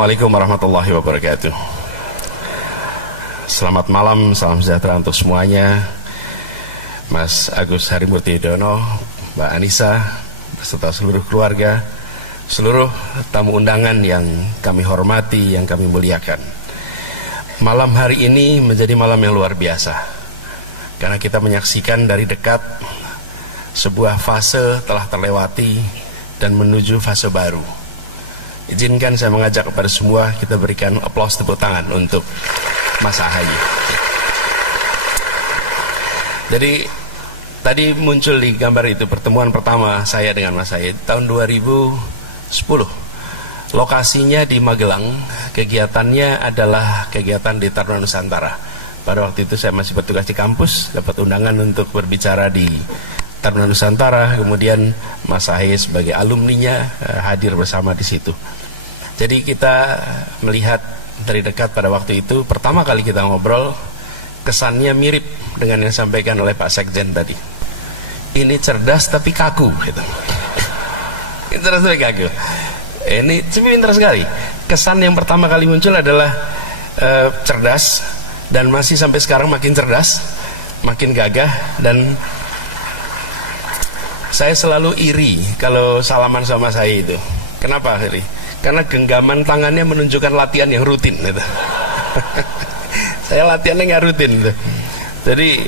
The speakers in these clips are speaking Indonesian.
Assalamualaikum warahmatullahi wabarakatuh. Selamat malam, salam sejahtera untuk semuanya. Mas Agus Harimurti Yudhoyono, Mbak Anissa, beserta seluruh keluarga, seluruh tamu undangan yang kami hormati, yang kami muliakan. Malam hari ini menjadi malam yang luar biasa, karena kita menyaksikan dari dekat sebuah fase telah terlewati dan menuju fase baru. Izinkan saya mengajak kepada semua kita berikan aplaus tepuk tangan untuk Mas Ahaye. Jadi tadi muncul di gambar itu pertemuan pertama saya dengan Mas Ahaye tahun 2010. Lokasinya di Magelang, kegiatannya adalah kegiatan di Taruna Nusantara. Pada waktu itu saya masih bertugas di kampus, dapat undangan untuk berbicara di Taruna Nusantara, kemudian Mas Ahaye sebagai alumninya hadir bersama di situ. Jadi kita melihat dari dekat pada waktu itu, pertama kali kita ngobrol, kesannya mirip dengan yang disampaikan oleh Pak Sekjen tadi. Ini cerdas tapi kaku, gitu. Ini cerdas tapi kaku. Ini pintar sekali. Kesan yang pertama kali muncul adalah cerdas, dan masih sampai sekarang makin cerdas, makin gagah, dan saya selalu iri kalau salaman sama saya itu. Kenapa iri? Karena genggaman tangannya menunjukkan latihan yang rutin gitu. Saya latihannya nggak rutin gitu. Jadi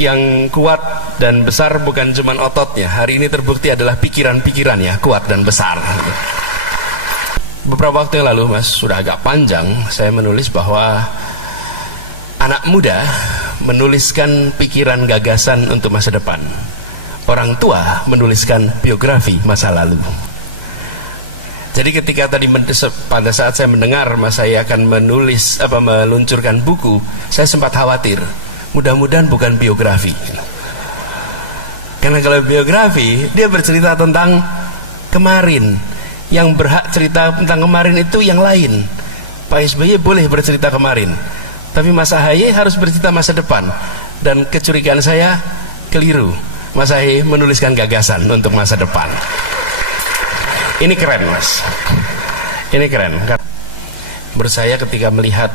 yang kuat dan besar bukan cuma ototnya. Hari ini terbukti adalah pikiran-pikirannya kuat dan besar gitu. Beberapa waktu yang lalu, Mas, sudah agak panjang, saya menulis bahwa anak muda menuliskan pikiran gagasan untuk masa depan. Orang tua menuliskan biografi masa lalu. Jadi ketika tadi pada saat saya mendengar Mas Ahaye akan meluncurkan buku, saya sempat khawatir, mudah-mudahan bukan biografi. Karena kalau biografi, dia bercerita tentang kemarin. Yang berhak cerita tentang kemarin itu yang lain. Pak SBY boleh bercerita kemarin, tapi Mas Ahaye harus bercerita masa depan. Dan kecurigaan saya keliru. Mas Ahaye menuliskan gagasan untuk masa depan. Ini keren, Mas. Ini keren. Menurut saya ketika melihat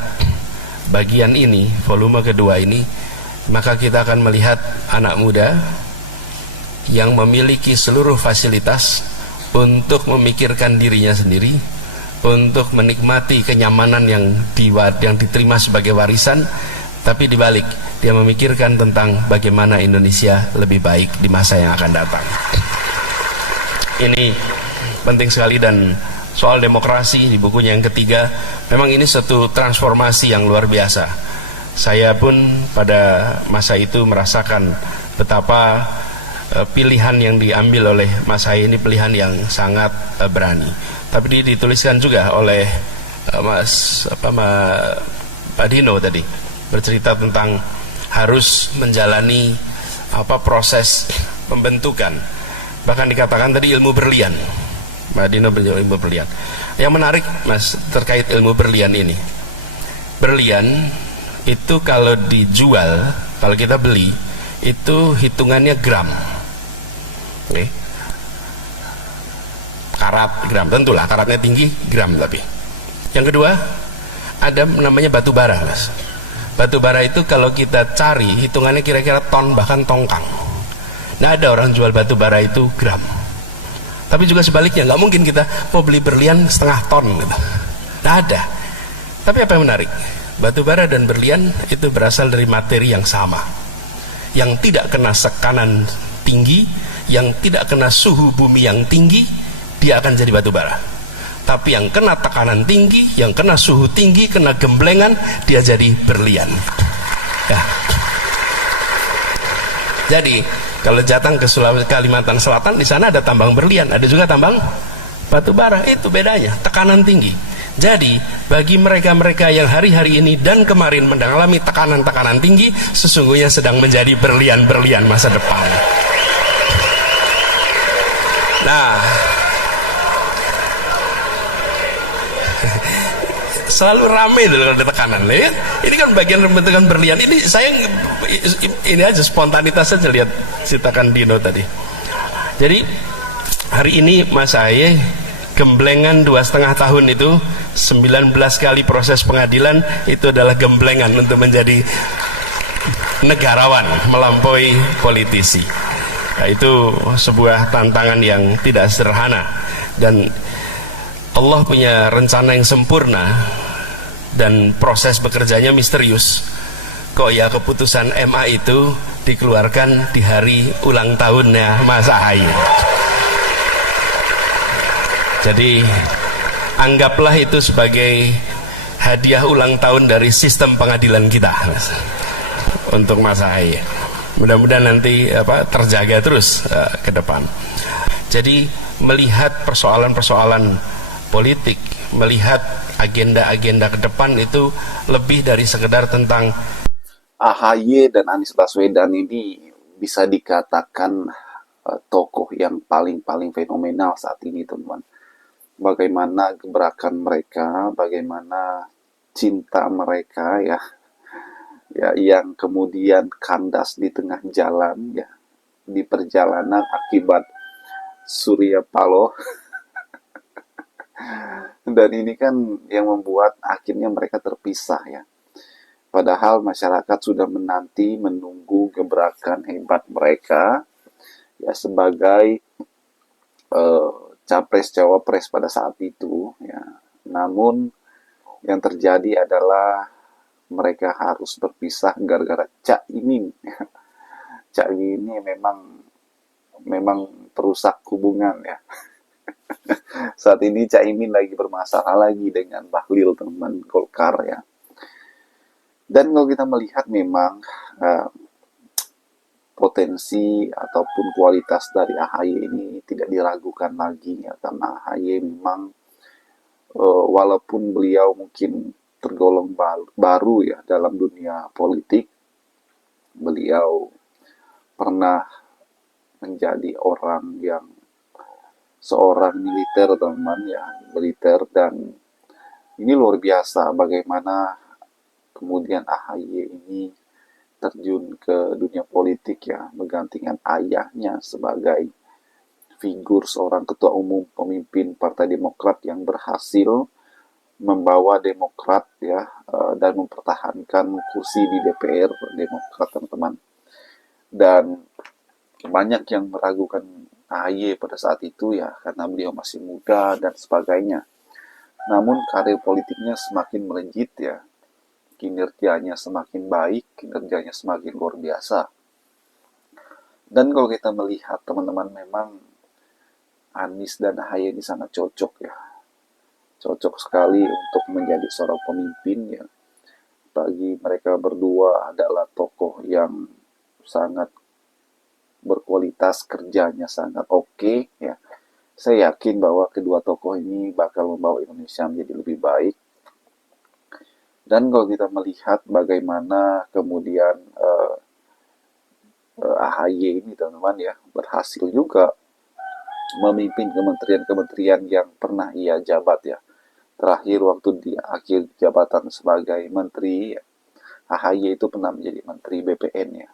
bagian ini, volume kedua ini, maka kita akan melihat anak muda yang memiliki seluruh fasilitas untuk memikirkan dirinya sendiri, untuk menikmati kenyamanan yang diterima sebagai warisan, tapi dibalik dia memikirkan tentang bagaimana Indonesia lebih baik di masa yang akan datang. Ini penting sekali. Dan soal demokrasi di bukunya yang ketiga, memang ini satu transformasi yang luar biasa. Saya pun pada masa itu merasakan betapa pilihan yang diambil oleh Mas Ahaye ini pilihan yang sangat berani. Tapi dituliskan juga oleh Pak Dino tadi, bercerita tentang harus menjalani proses pembentukan. Bahkan dikatakan tadi ilmu berlian. Pak Dino ilmu berlian. Yang menarik, Mas, terkait ilmu berlian ini. Berlian itu kalau dijual, kalau kita beli, itu hitungannya gram. Oke. Karat, gram, tentulah karatnya tinggi, gram tapi. Yang kedua, ada namanya batu bara, Mas. Batu bara itu kalau kita cari, hitungannya kira-kira ton, bahkan tongkang. Nah, ada orang jual batu bara itu gram. Tapi juga sebaliknya, nggak mungkin kita mau beli berlian setengah ton gitu. Nggak ada. Tapi apa yang menarik? Batu bara dan berlian itu berasal dari materi yang sama, yang tidak kena tekanan tinggi, yang tidak kena suhu bumi yang tinggi, dia akan jadi batu bara. Tapi yang kena tekanan tinggi, yang kena suhu tinggi, kena gemblengan, dia jadi berlian. Ya. Jadi kalau datang ke Kalimantan Selatan, di sana ada tambang berlian, ada juga tambang batu bara. Itu bedanya, tekanan tinggi. Jadi bagi mereka-mereka yang hari-hari ini dan kemarin mengalami tekanan-tekanan tinggi, sesungguhnya sedang menjadi berlian-berlian masa depan. Nah, selalu rame kalau ada tekanan, ya? Ini kan bagian pembentukan berlian. Ini saya ini aja spontanitas saja, lihat ceritakan Dino tadi. Jadi hari ini Mas Ahaye Gemblengan 2,5 tahun itu 19 kali proses pengadilan itu adalah gemblengan untuk menjadi negarawan melampaui politisi. Nah, itu sebuah tantangan yang tidak sederhana, dan Allah punya rencana yang sempurna dan proses bekerjanya misterius. Kok ya keputusan MA itu dikeluarkan di hari ulang tahunnya Mas Ahaye. Jadi anggaplah itu sebagai hadiah ulang tahun dari sistem pengadilan kita, Mas, untuk Mas Ahaye. Mudah-mudahan nanti terjaga terus ke depan. Jadi melihat persoalan-persoalan politik, melihat agenda-agenda ke depan itu lebih dari sekedar tentang AHY dan Anies Baswedan ini bisa dikatakan tokoh yang paling fenomenal saat ini, teman-teman. Bagaimana gebrakan mereka, bagaimana cinta mereka ya yang kemudian kandas di tengah jalan ya, di perjalanan akibat Surya Paloh. Dan ini kan yang membuat akhirnya mereka terpisah ya. Padahal masyarakat sudah menunggu gebrakan hebat mereka ya sebagai capres-cawapres pada saat itu ya. Namun yang terjadi adalah mereka harus berpisah gara-gara Cak Imin. Cak Imin ini memang perusak hubungan ya. Saat ini Cak Imin lagi bermasalah lagi dengan Bahlil, teman Golkar ya. Dan kalau kita melihat memang potensi ataupun kualitas dari AHY ini tidak diragukan lagi ya, karena AHY memang walaupun beliau mungkin tergolong baru ya dalam dunia politik, beliau pernah menjadi seorang militer, teman ya, militer, dan ini luar biasa bagaimana kemudian AHY ini terjun ke dunia politik ya, menggantikan ayahnya sebagai figur seorang ketua umum pemimpin Partai Demokrat yang berhasil membawa Demokrat ya dan mempertahankan kursi di DPR Demokrat, teman-teman. Dan banyak yang meragukan AHY pada saat itu ya, karena beliau masih muda dan sebagainya. Namun karir politiknya semakin melejit ya, kinerjanya semakin baik, kinerjanya semakin luar biasa. Dan kalau kita melihat, teman-teman, memang Anies dan AHY ini sangat cocok ya. Cocok sekali untuk menjadi seorang pemimpin ya. Bagi mereka berdua adalah tokoh yang sangat berkualitas, kerjanya sangat oke ya. Saya yakin bahwa kedua tokoh ini bakal membawa Indonesia menjadi lebih baik. Dan kalau kita melihat bagaimana kemudian AHY ini, teman-teman ya, berhasil juga memimpin kementerian-kementerian yang pernah ia jabat ya. Terakhir waktu di akhir jabatan sebagai menteri ya, AHY itu pernah menjadi menteri BPN ya,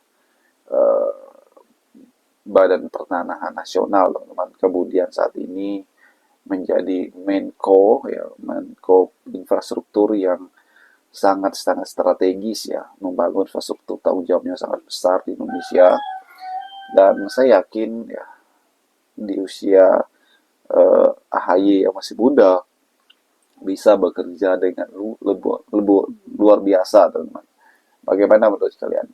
Badan Pertanahan Nasional, teman-teman. Kemudian saat ini menjadi Menko ya, Menko Infrastruktur yang sangat strategis ya, membangun infrastruktur, tanggung jawabnya sangat besar di Indonesia. Dan saya yakin ya, di usia AHY yang masih muda bisa bekerja dengan luar biasa, teman-teman. Bagaimana menurut kalian?